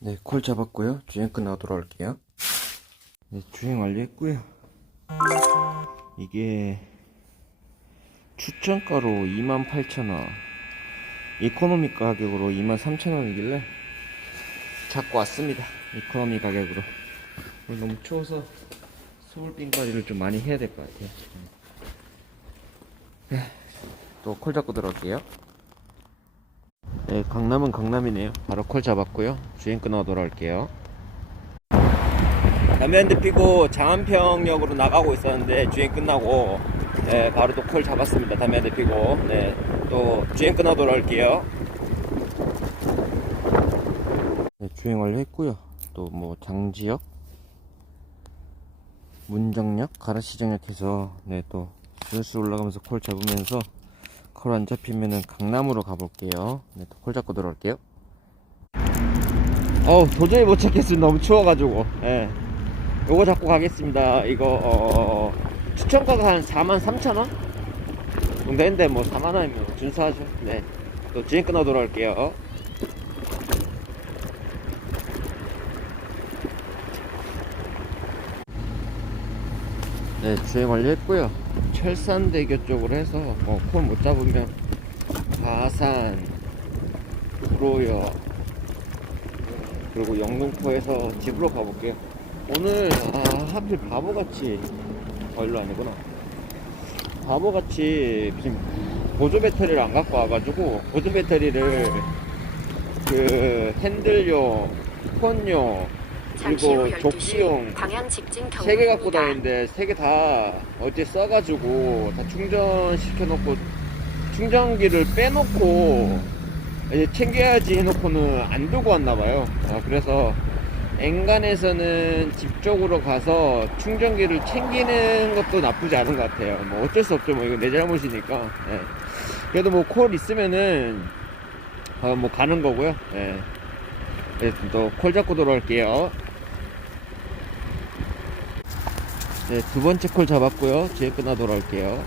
네, 콜 잡았고요. 주행 끝나고 돌아올게요. 네, 주행 완료했고요. 이게 추천가로 28,000원, 이코노미 가격으로 23,000원이길래 잡고 왔습니다. 이코노미 가격으로. 오늘 너무 추워서 서울 빙가리를 좀 많이 해야 될 것 같아요. 네, 또 콜 잡고 들어올게요. 네, 강남은 강남이네요. 바로 콜 잡았고요. 주행 끊어 돌아올게요. 담배 한 대 피고 장안평역으로 나가고 있었는데 주행 끝나고 네, 바로 또 콜 잡았습니다. 담배 한 대 피고 네, 또 주행 끊어 돌아올게요. 네, 주행 완료했고요. 또 뭐 장지역, 문정역, 가라시장역해서 네, 또 슬슬 올라가면서 콜 잡으면서 콜 안 잡히면은 강남으로 가볼게요. 네, 또콜 잡고 들어올게요. 어우, 도저히 못 찾겠습니다. 너무 추워가지고. 예. 요거 잡고 가겠습니다. 이거, 어, 추천가가 한 43,000원? 정도 했는데, 뭐, 4만원이면 준수하죠. 네. 또 주행 끊어 돌아올게요. 네, 주행 완료했고요. 철산대교 쪽으로 해서 뭐콜못 잡으면 가산, 구로역 그리고 영등포에서 집으로 가볼게요. 오늘 아 하필 바보같이 어 일로 아니구나. 바보같이 지금 보조 배터리를 안 갖고 와가지고 보조 배터리를 그 핸들용, 폰용 그리고 12시 조끼용 방향 직진 세 개 갖고 경로입니다. 다니는데 세 개 다 어제 써가지고 다 충전시켜 놓고 충전기를 빼놓고 이제 챙겨야지 해놓고는 안 들고 왔나 봐요. 아, 그래서 엔간에서는 집 쪽으로 가서 충전기를 챙기는 것도 나쁘지 않은 것 같아요. 뭐 어쩔 수 없죠. 뭐 이거 내 잘못이니까. 예. 그래도 뭐 콜 있으면은 어, 뭐 가는 거고요. 예. 또콜 잡고 돌아올게요. 네, 두 번째 콜 잡았고요. 주행 끝나 돌아올게요.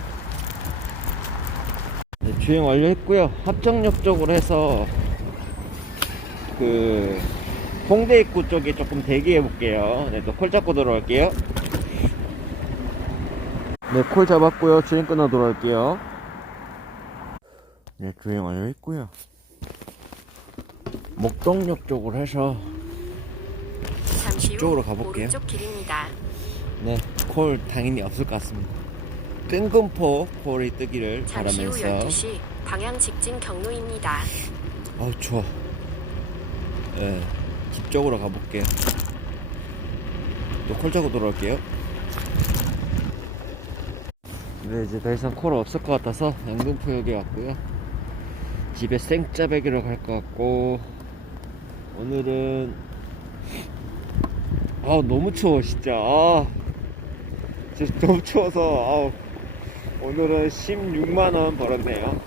네, 주행 완료했고요. 합정역 쪽으로 해서 그 홍대 입구 쪽에 조금 대기해 볼게요. 네, 또 콜 잡고 돌아올게요. 네, 콜 잡았고요. 주행 끝나 돌아올게요. 네, 주행 완료했고요. 목동역 쪽으로 해서 이쪽으로 가볼게요. 네, 콜 당연히 없을 것 같습니다. 뜬금포 콜이 뜨기를 잠시 후 바라면서 12시 방향 직진 경로입니다. 아우 추워. 예, 집 쪽으로 가볼게요. 또콜 잡고 돌아올게요. 네, 이제 더 이상 콜 없을 것 같아서 양동포역에 왔고요. 집에 생짜배기로 갈 것 같고 오늘은 아 너무 추워 진짜. 아, 진짜 너무 추워서 아우 오늘은 16만 원 벌었네요.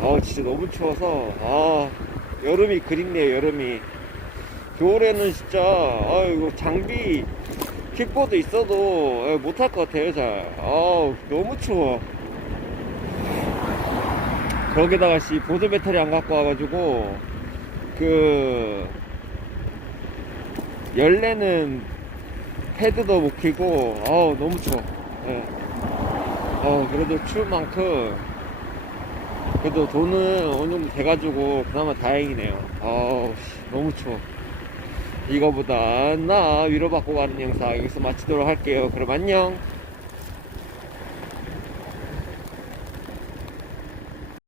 아, 아 진짜 너무 추워서 아 여름이 그립네요 여름이. 겨울에는 진짜 아 이거 장비 킥보드 있어도 예, 못할 것 같아요 잘아 너무 추워. 거기다가 씨 보조 배터리 안 갖고 와가지고 그 열내는 패드도 못 켜고 아우 너무 추워. 예. 어 그래도 추운 만큼 그래도 돈은 어느 정도 돼가지고 그나마 다행이네요. 씨, 너무 추워. 이거보다 나 위로받고 가는 영상 여기서 마치도록 할게요. 그럼 안녕